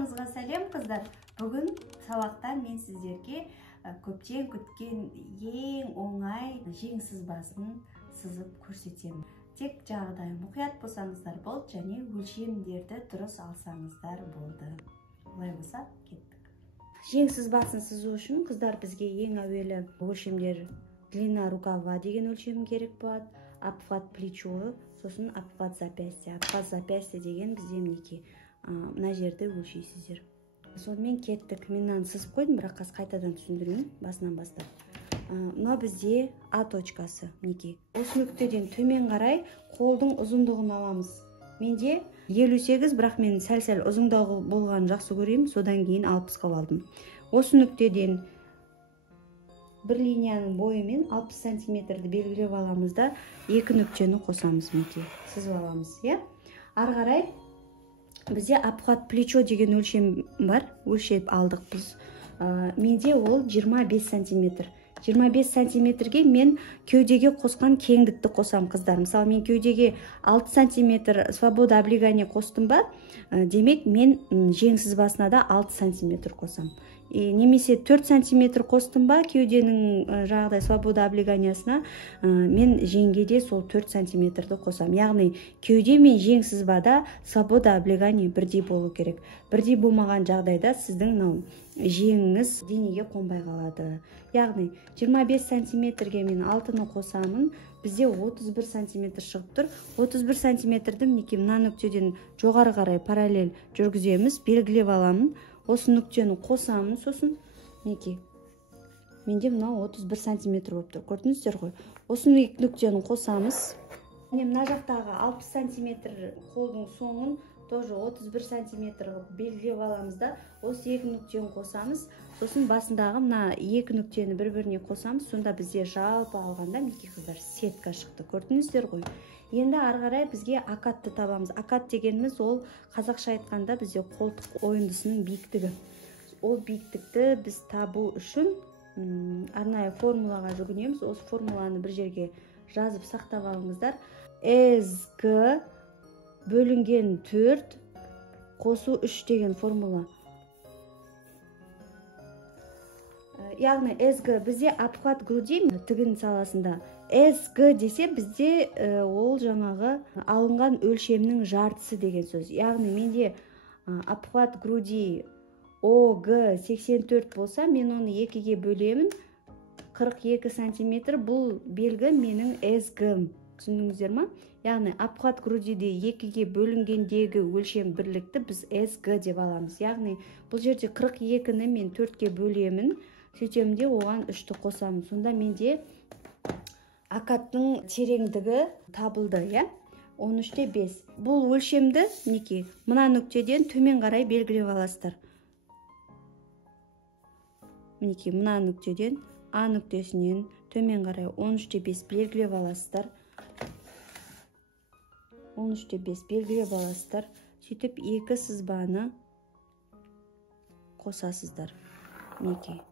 Барлығыңызға сәлем қыздар. Бүгін сабақта мен сіздерге көптен күткен ең оңай жең сызбасын сызып көрсетемін. Тек жағдай мұқият болсаңыздар болды және өлшемдерді дұрыс алсаңыздар болды. Олай болса, кеттік. Жең сызбасын сызу үшін қыздар бізге ең әуелі өлшемдер длина рукава деген өлшем керек болады. Обхват плечо, сосын обхват запястья. Обхват запястья деген бізде мінекей мына жерді өлшейсіздер. Сонымен кеттік. Мен мынаны сызып қойдым, бірақ қазір қайтадан түсіндірейін, басынан бастап. Мына бізде А точкасы, мінекей. Осы нүктеден төмен қарай қолдың ұзындығын аламыз. Менде 58, бірақ мен сәл-сәл ұзындығы болғанын жақсы көремін, содан кейін 60-қа алдым. Осы нүктеден бір линияның бойымен 60 сантиметрді белгілеп аламыз да, екі нүктені қосамыз, мінекей, сызып аламыз, иә? Ары қарай бізде обхват плечо деген өлшем бар, өлшеп алдық біз. Менде ол 25 сантиметр. 25 сантиметрге мен кеудеге қосқан кеңдікті қосам, қыздар. Мысалы, мен кеудеге 6 сантиметр свобода облегания қостым ба, демек мен жең сызбасына да 6 сантиметр қосам. Немесе 4 сантиметр қостым ба, кеуденің жағдай свобода облеганиясына, мен жеңге де сол 4 сантиметрді қосам. Яғни, кеуде мен жең сызбада свобода облегания бірдей болу керек. Бірдей болмаған жағдайда сіздің жеңіңіз денеге қонбай қалады. Яғни, 25 сантиметрге мен 6-ны қосамын, бізде 31 сантиметр шығып тұр. 31 сантиметрді мінекей мына нүктеден жоғары қарай параллель жүргіземіз, белгілеп аламын. Осы нүктені қосамын, сосын мінекей. Менде мынау 31 сантиметр болып тұр. Көрдіңіздер ғой? Осы нүктені қосамыз. Мына жақтағы 60 сантиметр қолдың соңын тоже 31 сантиметр белгілеп аламыз да, осы екі нүктені қосамыз. Сосын басындағы мына екі нүктені бір-біріне қосамыз. Сонда бізде жалпы алғанда, мінекей қыздар, сетка шықты. Көрдіңіздер ғой? Енді ары қарай бізге акатты табамыз. Акат дегеніміз ол қазақша айтқанда бізде қолтық ойындысының биіктігі. Ол биіктікті біз табу үшін арнайы формулаға жүгінеміз. Осы формуланы бір жерге жазып сақтап алыңыздар. СГ бөлінген 4 қосу 3 деген формула. Яғни СГ бізде обхват груди тігін саласында. СГ десе бізде ол жаңағы алынған өлшемнің жартысы деген сөз. Яғни менде обхват груди ОГ 84 болса, мен оны 2-ге бөлемін. 42 сантиметр бұл белгі менің СГ. Түсіндіңіздер ма? Яғни обхват грудиде 2-ге бөлінгендегі өлшем бірлікті біз СГ деп аламыз. Яғни бұл жерде 42-ні мен 4-ге бөлемін. Сөйтемде оған 3-ті қосамын. Сонда менде акаттың тереңдігі табылды, иә? 13-те 5. Бұл өлшемді, мінекей, мына нүктеден төмен қарай белгілеп аласыздар. Мінекей, мына нүктеден А нүктесінен төмен қарай 13-те 5 белгілеп аласыздар. 13-те 5 белгілеп аласыздар. Сөйтіп, екі сызбаны қосасыздар. Мінекей.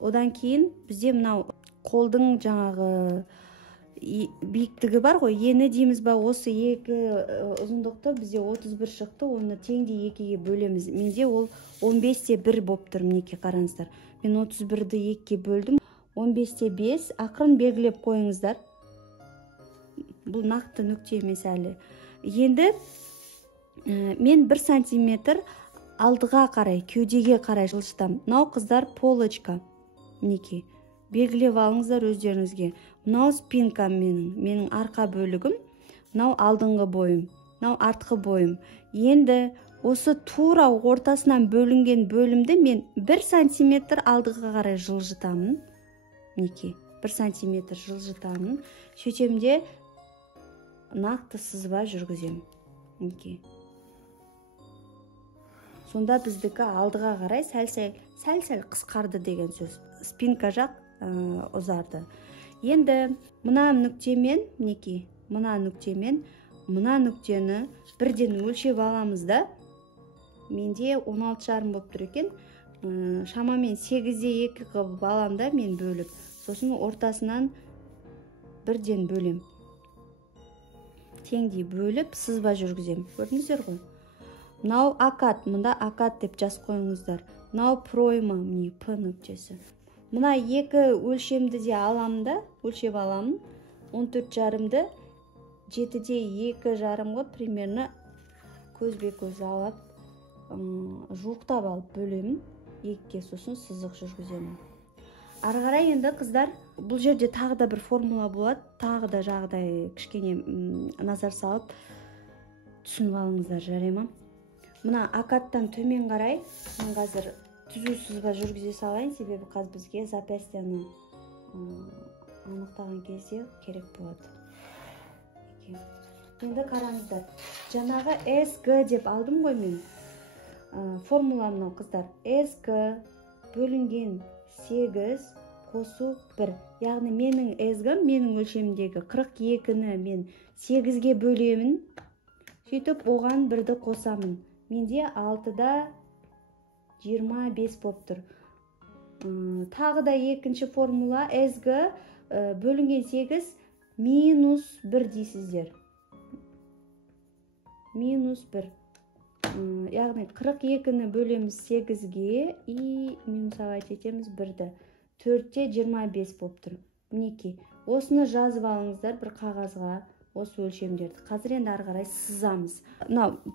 Одан кейін бізде мынау қолдың жаңағы биіктігі бар ғой, ені дейміз ба, осы екі ұзындықты бізде 31 шықты, оны теңдей 2-ге бөлеміз. Менде ол 15-те 1 болып тұр, мінекей қараңыздар. Мен 31-ді 2-ге бөлдім. 15-те 5 ақырын белгілеп қойыңыздар. Бұл нақты нүкте емес әлі. Енді мен 1 сантиметр алдыға қарай, кеудеге қарай жылжытам. Мынау қыздар полочка. Мінекей, белгілеп алыңыздар өздеріңізге. Мынау спинка менің арқа бөлігім, мынау алдыңғы бойым, мынау артқы бойым. Енді осы тура ортасынан бөлінген бөлімді мен 1 сантиметр алдыға қарай жылжытамын. Мінекей, 1 сантиметр жылжытамын. Сөйтемде нақты сызба жүргізем. Мінекей. Сонда біздікі алдыға қарай сәл-сәл қысқарды деген сөз. Спинка жақ ұзарды. Енді мына нүктемен, мінекей, мына нүктемен, мына нүктені бірден өлшеп аламыз да. Менде 16 жарым болып тұр екен. Шамамен 8-де 2 қылып аламда мен бөліп. Сосын ортасынан бірден бөлем. Теңдей бөліп, сызба жүргізем. Көрдіңіздер ғой? Мынау акат, мында акат деп жазып қойыңыздар. Мынау пройма, міне П нүктесі. Мына екі өлшемді де аламын да, өлшеп аламын. 14,5-ді 7-де 2,5-ға примерно көзбе-көз алып, жуықтап алып бөлемін. 2-ге сосын сызық жүргіземін. Ары қарай енді қыздар, бұл жерде тағы да бір формула болады. Тағы да жағдай кішкене назар салып түсініп алыңыздар, жарай ма? Мына акаттан төмен қарай, мен қазір түзу сызба жүргізе салайын, себебі қазір бізге запястьяны анықтаған кезде керек болады. Енді қараңыздар, жаңағы SG деп алдым ғой мен формуланы қыздар. SG бөлінген 8 қосу 1. Яғни менің SG, менің өлшемдегі 42-ні мен 8-ге бөлемін. Сөйтіп оған 1-ді қосамын. Менде 6-да 25 болып тұр. Тағы да екінші формула SG бөлінген 8 минус 1 дейсіздер. Минус 1. Яғни 42-ні бөлеміз 8-ге и минусовать етеміз 1-ді. 4-те 25 болып тұр. Мінекей. Осыны жазып алыңыздар бір қағазға, осы өлшемдерді. Қазір енді ары қарай сызамыз.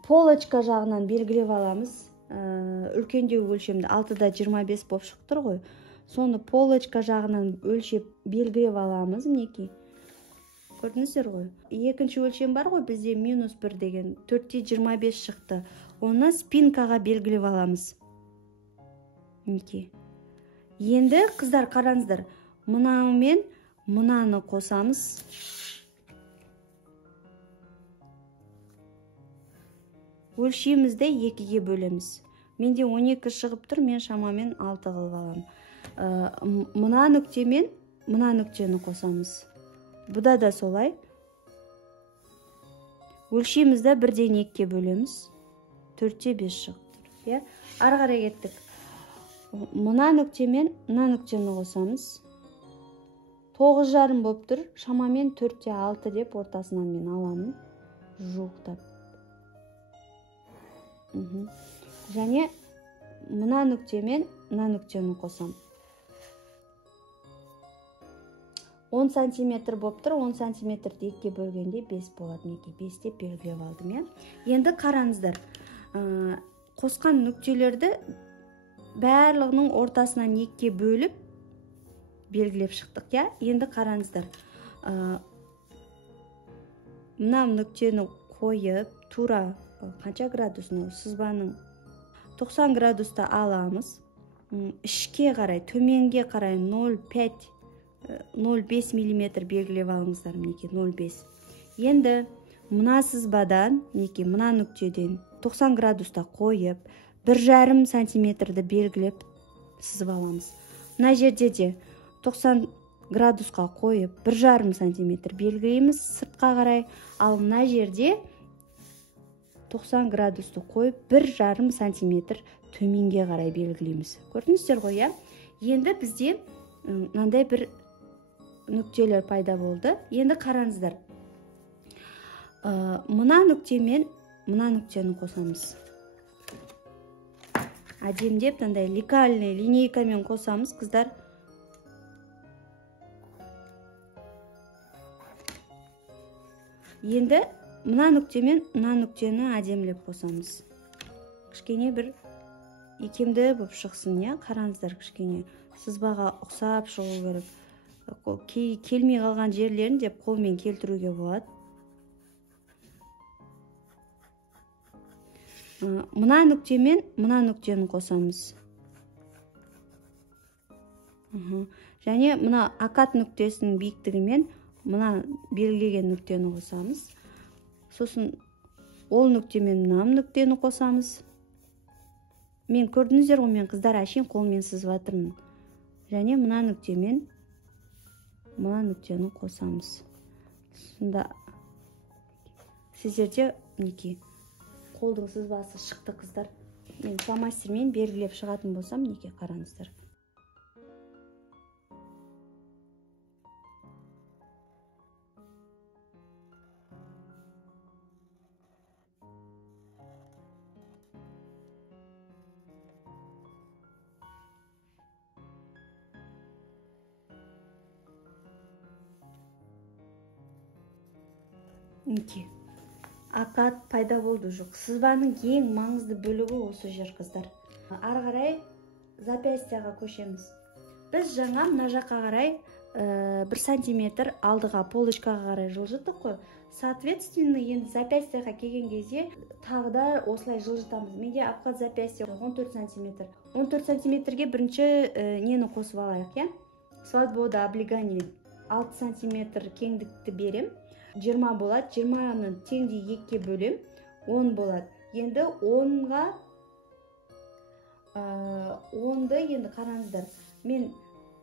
Полочка жағынан белгілеп аламыз. Үлкендеу өлшемді 6-да 25 болып шықтыр ғой. Соны полочка жағынан өлшеп белгілеп аламыз. Мінекей. Көрдіңіздер ғой. Екінші өлшем бар ғой, бізде минус 1 деген 4-те 25 шықты. Оны спинкаға белгілеп аламыз. Мінекей. Енді қыздар қараңыздар. Мынаумен мынаны қосамыз. Өлшемізді 2-ге бөлеміз. Менде 12 шығып тұр, мен шамамен 6 қылып аламын. Мына нүктемен мына нүктені қосамыз. Бұда да солай. Өлшемізді 1-ден 2-ге бөлеміз. 4-те 5 шығып тұр. Ары қарай кеттік. Мына нүктемен мына нүктені қосамыз. 9,5 болып тұр. Шамамен 4-те 6 деп ортасынан мен аламын. Жуықтап. Және мына нүктемен мына нүктені қосам. 10 сантиметр болып тұр. 10 сантиметрді 2-ге бөлгенде 5 болады. Неге 5 деп белгілеп алдым. Енді қараңыздар. Қосқан нүктелерді барлығының ортасынан 2-ге бөліп белгілеп шықтық. Енді қараңыздар. Мына нүктені қойып, тура қанша градусына сызбаның 90 градуста аламыз. Ішке қарай, төменге қарай 0,5 мм белгілеп алыңыздар. Мінекей 0,5. Енді мына сызбадан, мінекей мына нүктеден 90 градуста қойып, 1,5 сантиметрді белгілеп сызып аламыз. Мына жерде де 90 градусқа қойып, 1,5 сантиметр белгілейміз сыртқа қарай. Ал мына жерде 90 градусты қойып, 1,5 сантиметр төменге қарай белгілейміз. Көрдіңіздер ғой, Енді бізде мынандай бір нүктелер пайда болды. Енді қараңыздар. Мына нүктемен мына нүктені қосамыз. Әдемдеп, мынандай лекальный линейкамен қосамыз, қыздар. Енді мына нүктемен мына нүктені әдемлеп қосамыз. Кішкене бір икемді болып шықсын, қараңыздар, кішкене сызбаға ұқсап шығу керек. Келмей қалған жерлерін деп қолмен келтіруге болады. Мына нүктемен мына нүктені қосамыз. Және мына акат нүктесінің биіктігімен мына белгілеген нүктені қосамыз. Сосын ол нүктемен мына нүктені қосамыз. Мен көрдіңіздер ғой, мен қыздар әшейін қолмен сызып жатырмын. Және мына нүктемен мына нүктені қосамыз. Сонда сіздерде мінекей қолдың сызбасы шықты, қыздар. Мен фломастермен белгілеп шығатын болсам, мінекей қараңыздар. Мінекей, акат пайда болды жоқ. Сызбаның ең маңызды бөлігі осы жер, қыздар. Ары қарай запястьяға көшеміз. Біз жаңа мына жаққа қарай 1 сантиметр алдыға полочкаға қарай жылжыттық қой. Соответственно, енді запястьяға келген кезде тағы да осылай жылжытамыз. Менде обхват запястья 14 сантиметр. 14 сантиметрге бірінші нені қосып алайық, я? Свобода облегания 6 сантиметр кеңдікті берем. 20 болады. 20-ны теңдей 2-ке бөлем. 10 болады. Енді 10-ды енді қараңыздар. Мен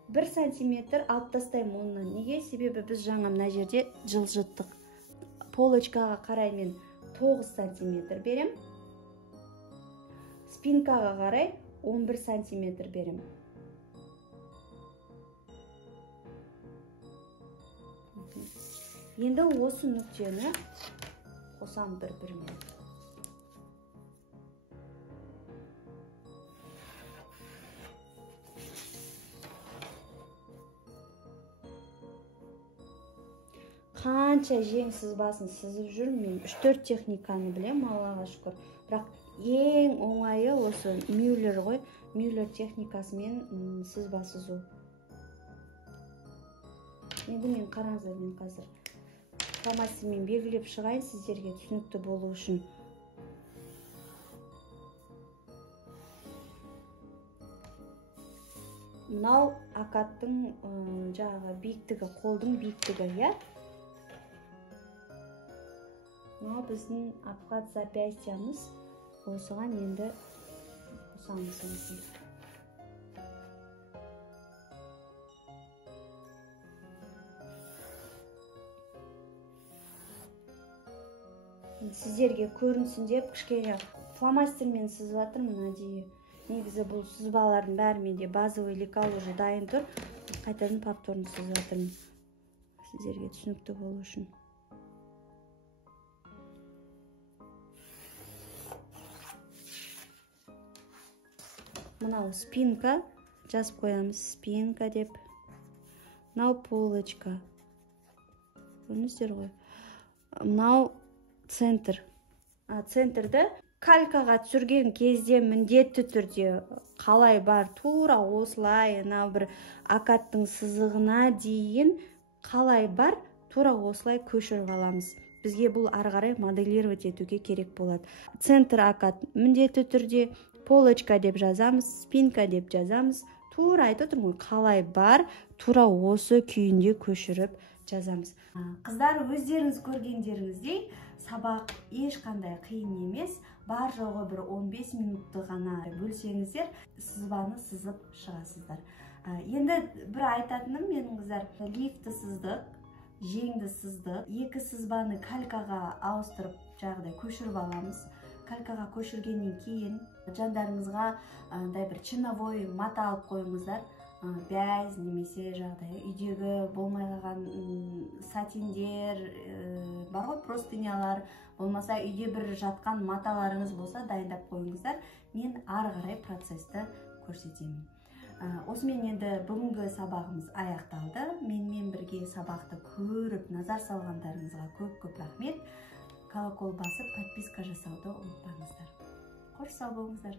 1 сантиметр алып тастаймын оннан. Неге? Себебі біз жаңа мына жерде жылжыттық. Полочкаға қарай мен 9 сантиметр берем. Спинкаға қарай 11 сантиметр берем. Енді осы нүктені қосам бір-біріне. Қанша жең сызбасын сызып жүрмін, мен 3-4 техниканы білем, Аллаға шүкір. Бірақ ең оңайы осы Мюллер ғой, Мюллер техникасымен сызба сызу. Енді мен қараңыздар, мен қазір фломастермен белгілеп шығайын сіздерге түсінікті болу үшін. Мынау акаттың жаңағы биіктігі, қолдың биіктігі, я? Мынау біздің обхват запястьямыз. Осыған енді қосамыз осыны. Сіздерге көрінсін деп кішкене фломастермен сызып жатырмын әдейі. Негізі бұл сызбалардың бәрі менде базовый лекал уже дайын тұр. Қайтадан повторно сызып жатырмын. Сіздерге түсінікті болу үшін. Мынау спинка, жазып қоямыз, спинка деп. Мынау полочка. Көрініздер ғой. Мынау центр. Центрді калькаға түсірген кезде міндетті түрде қалай бар, тура осылай, бір акаттың сызығына дейін қалай бар, тура осылай көшіріп аламыз. Бізге бұл ары қарай моделировать етуге керек болады. Центр акат міндетті түрде полочка деп жазамыз, спинка деп жазамыз. Тура айтып отырмын ғой, қалай бар, тура осы күйінде көшіріп жазамыз. Қыздар, өздеріңіз көргендеріңіздей, сабақ ешқандай қиын емес. Бар жоғы бір 15 минутты ғана бөлсеңіздер, сызбаны сызып шығасыздар. Енді бір айтатыным, менің қыздар, лифті сыздық, жеңді сыздық, екі сызбаны калькаға ауыстырып жағдай көшіріп аламыз. Калькаға көшіргеннен кейін жандарыңызға бір чиновой мата алып қойыңыздар. Бәз немесе жағдай үйдегі болмай қалған сатиндер бар ғой, простынялар, болмаса үйде бір жатқан маталарыңыз болса дайындап қойыңыздар. Мен ары қарай процесті көрсетемін. Осымен енді бүгінгі сабағымыз аяқталды. Менімен бірге сабақты көріп назар салғандарыңызға көп рахмет. Колокол басып подписка жасауды ұмытпаңыздар. Қош сау болыңыздар.